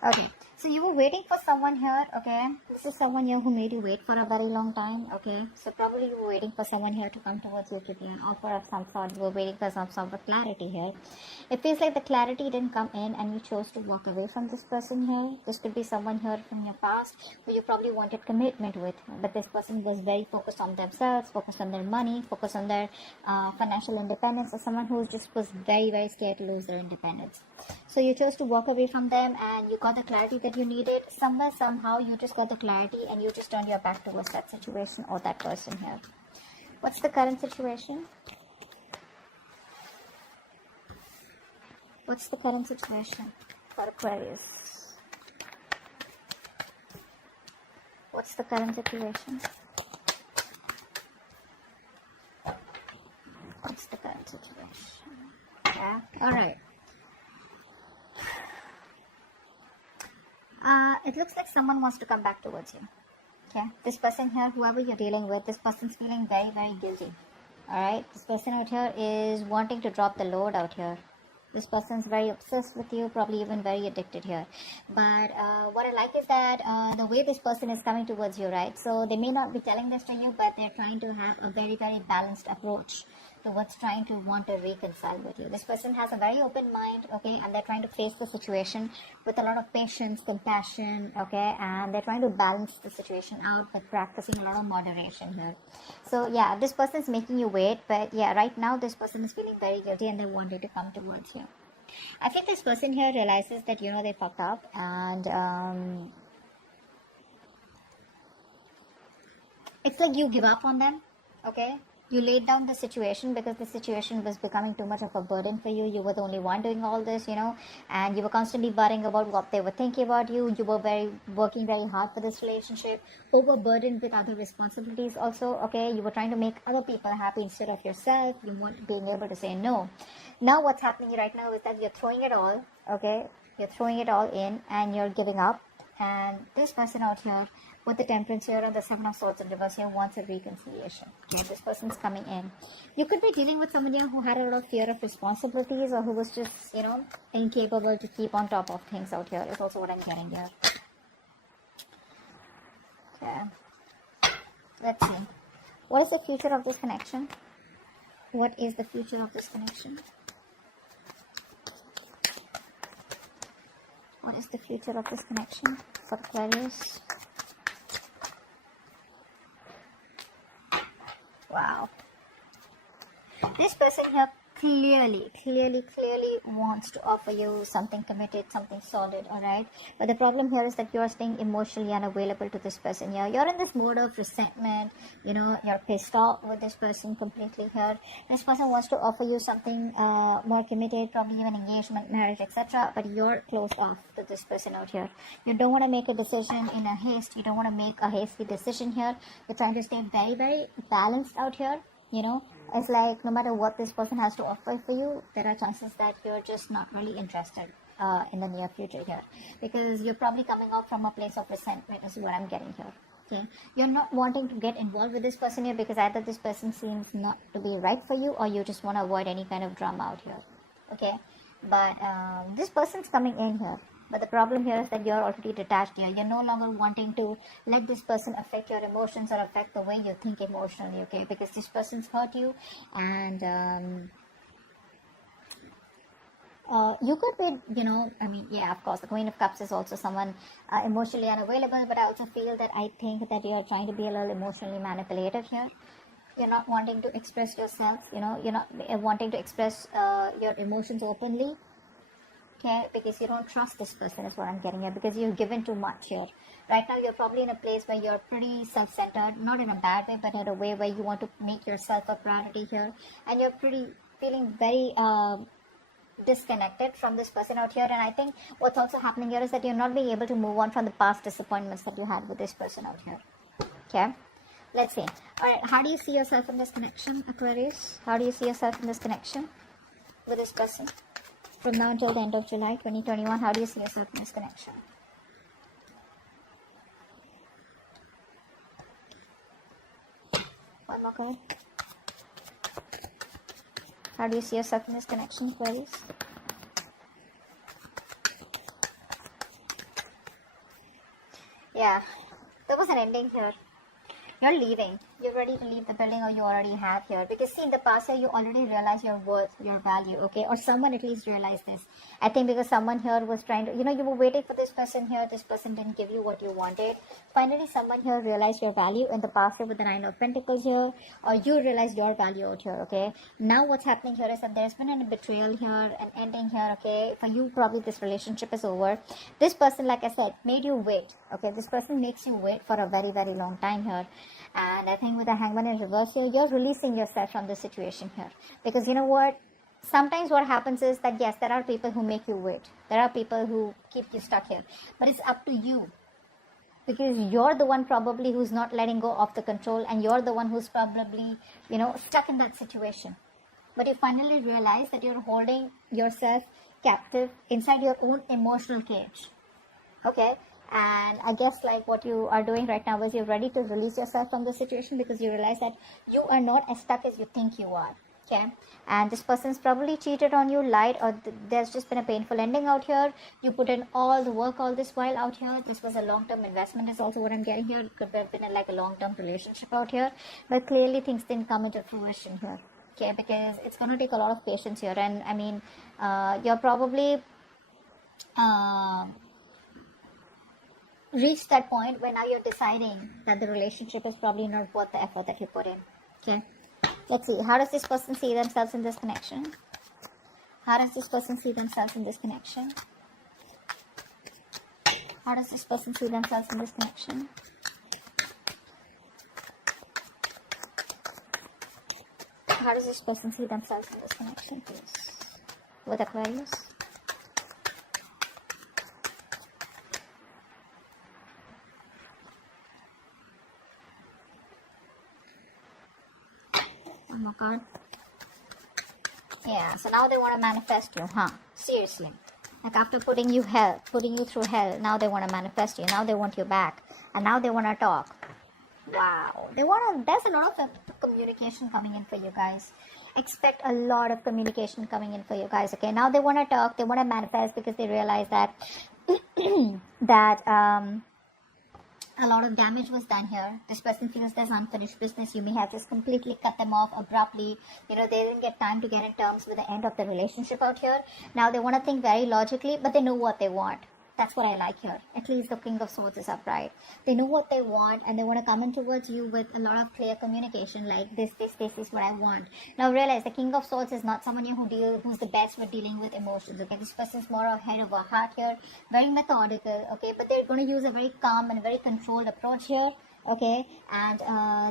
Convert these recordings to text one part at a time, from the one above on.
Okay, so you were waiting for someone here, okay? This is someone here who made you wait for a very long time, okay? So probably you were waiting for someone here to come towards you, to be an offer of some sort. You were waiting for some sort of clarity here. It feels like the clarity didn't come in and you chose to walk away from this person here. This could be someone here from your past who you probably wanted commitment with, but this person was very focused on themselves, focused on their money, focused on their financial independence, or someone who just was very, very scared to lose their independence. So you chose to walk away from them and you got the clarity that you needed. Somewhere, somehow, you just got the clarity and you just turned your back towards that situation or that person here. What's the current situation? What's the current situation for Aquarius? What's the current situation? What's the current situation? Yeah, alright. It looks like someone wants to come back towards you. Okay, this person here, whoever you're dealing with, this person's feeling very, very guilty. Alright, this person out here is wanting to drop the load out here. This person's very obsessed with you, probably even very addicted here. But what I like is that the way this person is coming towards you, right? So they may not be telling this to you, but they're trying to have a very, very balanced approach towards trying to want to reconcile with you. This person has a very open mind, okay, and they're trying to face the situation with a lot of patience, compassion, okay, and they're trying to balance the situation out by practicing a lot of moderation here. So yeah, this person's making you wait, but yeah, right now this person is feeling very guilty and they wanted to come towards you. I think this person here realizes that, you know, they fucked up and it's like you give up on them, okay? You laid down the situation because the situation was becoming too much of a burden for you. You were the only one doing all this, you know, and you were constantly worrying about what they were thinking about you. You were working very hard for this relationship, overburdened with other responsibilities also, okay? You were trying to make other people happy instead of yourself. You weren't being able to say no. Now what's happening right now is that you're throwing it all, okay? You're throwing it all in and you're giving up. And this person out here with the Temperance here and the Seven of Swords in reverse here wants a reconciliation. Okay, this person's coming in. You could be dealing with somebody who had a lot of fear of responsibilities or who was just, you know, incapable to keep on top of things out here is also what I'm getting here. Okay. Let's see. What is the future of this connection? What is the future of this connection? What is the future of this connection for Aquarius? Wow. This person here clearly wants to offer you something committed, something solid, alright? But the problem here is that you're staying emotionally unavailable to this person here. You're in this mode of resentment, you know, you're pissed off with this person completely here. This person wants to offer you something more committed, probably even engagement, marriage, etc. But you're closed off to this person out here. You don't want to make a decision in a haste. You don't want to make a hasty decision here. You're trying to stay very, very balanced out here. You know, it's like no matter what this person has to offer for you, there are chances that you're just not really interested in the near future here, because you're probably coming off from a place of resentment is what I'm getting here. Okay, you're not wanting to get involved with this person here because either this person seems not to be right for you or you just want to avoid any kind of drama out here. Okay, but this person's coming in here. But the problem here is that you're already detached here. You're no longer wanting to let this person affect your emotions or affect the way you think emotionally, okay? Because this person's hurt you and you could be, you know, I mean, yeah, of course, the Queen of Cups is also someone emotionally unavailable, but I also feel that I think that you're trying to be a little emotionally manipulative here. You're not wanting to express yourself, you know, you're not wanting to express your emotions openly. Okay, because you don't trust this person is what I'm getting at, because you've given too much here. Right now you're probably in a place where you're pretty self-centered, not in a bad way, but in a way where you want to make yourself a priority here, and you're feeling very disconnected from this person out here. And I think what's also happening here is that you're not being able to move on from the past disappointments that you had with this person out here. Okay, let's see. Alright, how do you see yourself in this connection, Aquarius? How do you see yourself in this connection with this person? From now until the end of July 2021, how do you see yourself in this connection? One more card. How do you see yourself in this connection, Aquarius? Yeah, there was an ending here. You're leaving. You're ready to leave the building, or you already have here. Because see, in the past year, you already realized your worth, your value, okay? Or someone at least realized this. I think because someone here was trying to, you were waiting for this person here. This person didn't give you what you wanted. Finally, someone here realized your value in the past year with the Nine of Pentacles here. Or you realized your value out here, okay? Now what's happening here is that there's been a betrayal here, an ending here, okay? For you, probably this relationship is over. This person, like I said, made you wait, okay? This person makes you wait for a very, very long time here. And I think with the Hangman in reverse here, you're releasing yourself from this situation here. Because you know what? Sometimes what happens is that, yes, there are people who make you wait. There are people who keep you stuck here. But it's up to you. Because you're the one probably who's not letting go of the control. And you're the one who's probably, stuck in that situation. But you finally realize that you're holding yourself captive inside your own emotional cage. Okay? And I guess like what you are doing right now is you're ready to release yourself from the situation because you realize that you are not as stuck as you think you are. Okay, and this person's probably cheated on you, lied, or there's just been a painful ending out here. You put in all the work all this while out here. This was a long-term investment is also what I'm getting here. It could have been like a long-term relationship out here, but clearly things didn't come into fruition here. Okay, because it's going to take a lot of patience here. And I mean, you're probably reached that point where now you're deciding that the relationship is probably not worth the effort that you put in. Okay, let's see. How does this person see themselves in this connection? How does this person see themselves in this connection? How does this person see themselves in this connection? How does this person see themselves in this connection, please? With Aquarius. One more card. Yeah, so now they want to manifest you, huh? Seriously. Like after putting you through hell, now they want to manifest you. Now they want you back. And now they want to talk. Wow. There's a lot of communication coming in for you guys. Expect a lot of communication coming in for you guys, okay? Now they want to talk, they want to manifest because they realize that a lot of damage was done here. This person feels there's unfinished business. You may have just completely cut them off abruptly. They didn't get time to get in terms with the end of the relationship out here. Now they want to think very logically, but they know what they want. That's what I like here. At least the King of Swords is upright. They know what they want and they want to come in towards you with a lot of clear communication like this is what I want. Now realize the King of Swords is not someone who's the best with dealing with emotions. Okay, this person's more ahead of a heart here, very methodical. Okay, but they're going to use a very calm and very controlled approach here. Okay, and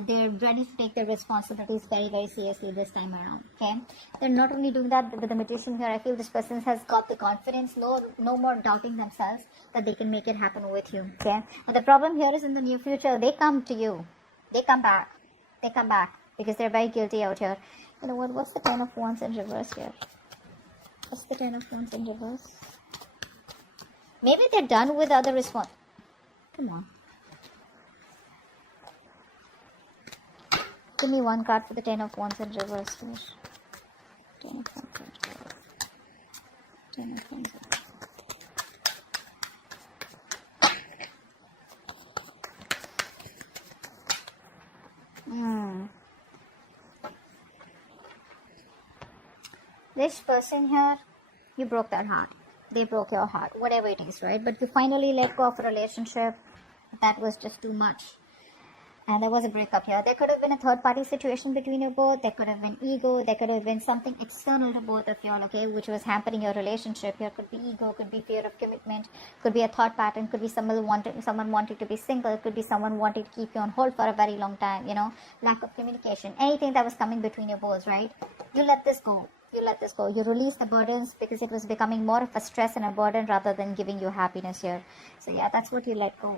they're ready to take their responsibilities very, very seriously this time around. Okay, they're not only doing that with the Magician here. I feel this person has got the confidence, no more doubting themselves that they can make it happen with you. Okay, and the problem here is in the near future they come to you, they come back because they're very guilty out here. You know what? What's the Ten of Wands in reverse here? What's the Ten of Wands in reverse? Maybe they're done with other response. Come on. Give me one card for the Ten of Wands in reverse, please. Ten of Wands in reverse. Ten of Wands in reverse. This person here, you broke their heart. They broke your heart. Whatever it is, right? But you finally let go of a relationship. That was just too much. And there was a breakup here. There could have been a third-party situation between you both. There could have been ego. There could have been something external to both of you all, okay, which was hampering your relationship. Here could be ego, could be fear of commitment, could be a thought pattern, could be someone wanting to be single, could be someone wanting to keep you on hold for a very long time, lack of communication. Anything that was coming between your both, right? You let this go. You release the burdens because it was becoming more of a stress and a burden rather than giving you happiness here. So yeah, that's what you let go.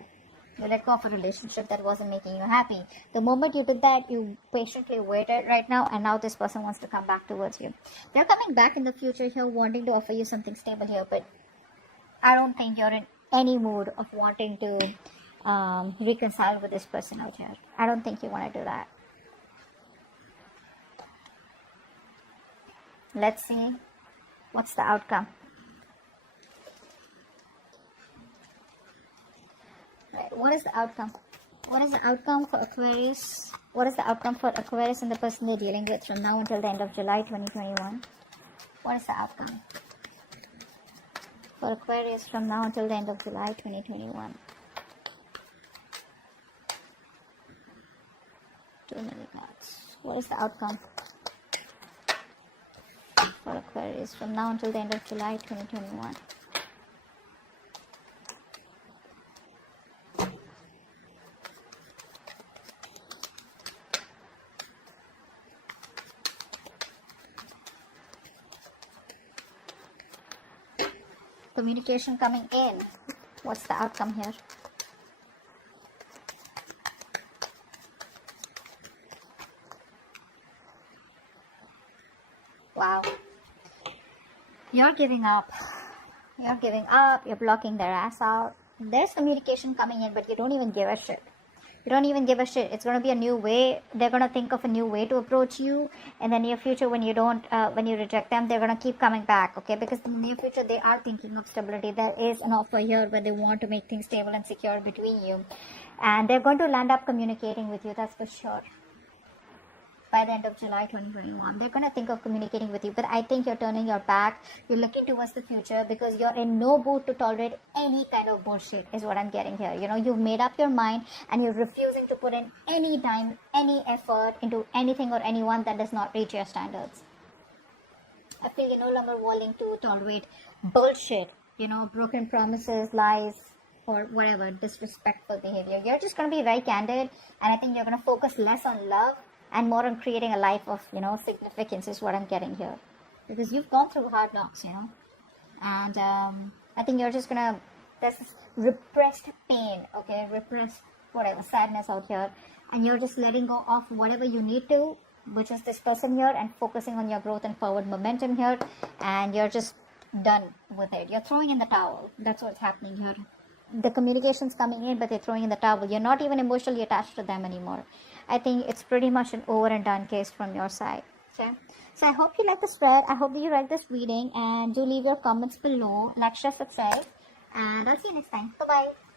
You let go of a relationship that wasn't making you happy. The moment you did that, you patiently waited right now, and now this person wants to come back towards you. They're coming back in the future here, wanting to offer you something stable here, but I don't think you're in any mood of wanting to reconcile with this person out here. I don't think you want to do that. Let's see what's the outcome. what is the outcome? What is the outcome for Aquarius? What is the outcome for Aquarius and the person they're dealing with from now until the end of July 2021? What is the outcome for Aquarius from now until the end of July 2021? 2 many cards. What is the outcome for Aquarius from now until the end of July 2021? Communication coming in. What's the outcome here? Wow. You're giving up. You're giving up. You're blocking their ass out. There's communication coming in, but you don't even give a shit. You don't even give a shit. It's going to be a new way. They're going to think of a new way to approach you. In the near future, when you don't, when you reject them, they're going to keep coming back, okay? Because in the near future, they are thinking of stability. There is an offer here where they want to make things stable and secure between you. And they're going to land up communicating with you, that's for sure. By the end of July 2021, they're going to think of communicating with you, but I think you're turning your back. You're looking towards the future because you're in no mood to tolerate any kind of bullshit is what I'm getting here. You know, you've made up your mind and you're refusing to put in any time, any effort into anything or anyone that does not reach your standards. I feel you're no longer willing to tolerate bullshit, you know, broken promises, lies, or whatever, disrespectful behavior. You're just going to be very candid, and I think you're going to focus less on love and more on creating a life of, you know, significance is what I'm getting here. Because you've gone through hard knocks, you know. And I think you're just gonna, there's this repressed pain, okay, repressed whatever, sadness out here. And you're just letting go of whatever you need to, which is this person here, and focusing on your growth and forward momentum here. And you're just done with it. You're throwing in the towel. That's what's happening here. The communication's coming in, but they're throwing in the towel. You're not even emotionally attached to them anymore. I think it's pretty much an over and done case from your side. Okay, so I hope you like the spread. I hope that you like this reading, and do leave your comments below. Like, share, subscribe, and I'll see you next time. Bye bye.